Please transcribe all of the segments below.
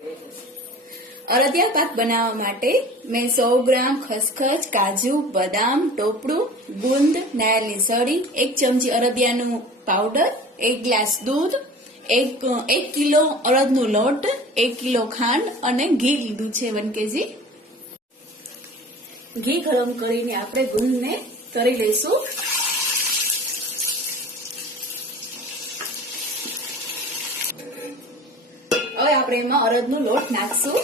અડદિયા પાક બનાવવા માટે મેં 100 ગ્રામ ખસખસ, કાજુ, બદામ, ટોપરું, ગુંદ, નારિયેળની સળી, 1 ચમચી અડદિયાનું પાવડર, 1 ગ્લાસ દૂધ, 1 કિલો અડદનો લોટ, 1 કિલો ખાંડ અને ઘી લીધું છે 1 કેજી. ઘી ગરમ કરીને આપણે ગુંદને તળી લઈશું. હવે આપણે એમાં અડદનો લોટ નાખશું.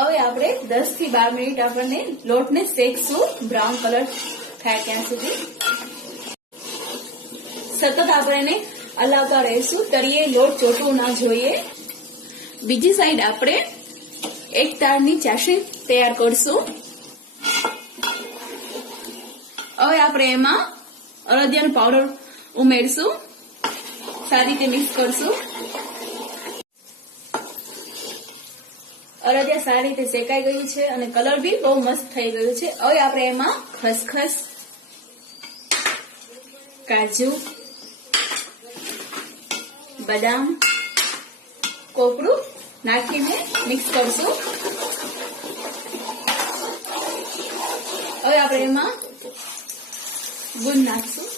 હવે આપણે 10 થી 12 મિનિટ આપણને લોટને શેકશું બ્રાઉન કલર થાય ત્યાં સુધી. સતત આપણે હલાવતા રહીશું, તળિયે લોટ ચોટવું ના જોઈએ. બીજી સાઈડ આપણે એક તારની ચાસણી તૈયાર કરશું. હવે આપણે એમાં અડદિયાનો પાવડર ઉમેરશું, સારી રીતે મિક્સ કરશું. અડદિયા સારી રીતે શેકાઈ ગયું છે અને કલર બી બહુ મસ્ત થઈ ગયું છે. હવે આપણે એમાં ખસખસ, કાજુ, બદામ, કોપરું નાખીને મિક્સ કરશું. હવે આપણે એમાં ગુંદ નાખશું.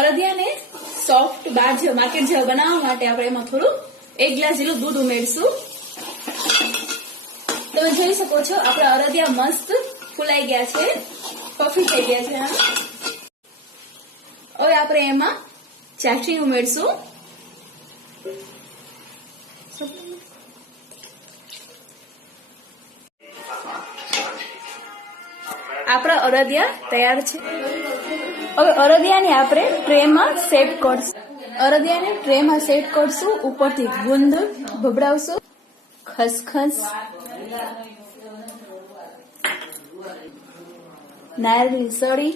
અડદિયાને સોફ્ટ માર્કેટ જેવા બનાવવા માટે આપણે એમાં થોડું 1 ગ્લાસ જેટલું દૂધ ઉમેરશું. તમે જોઈ શકો છો આપણા અડદિયા મસ્ત ફૂલાઈ ગયા છે, પફી થઈ ગયા છે. હવે આપણે એમાં ચાસણી ઉમેરશું. આપણા અડદિયા તૈયાર છે. હવે અડદિયાને આપણે ટ્રેમાં સેટ કરશું. અડદિયાને ટ્રેમાં સેટ કરશું. ઉપરથી ગુંદ ભભરાવશું, ખસખસ, નારિયેળની સળી,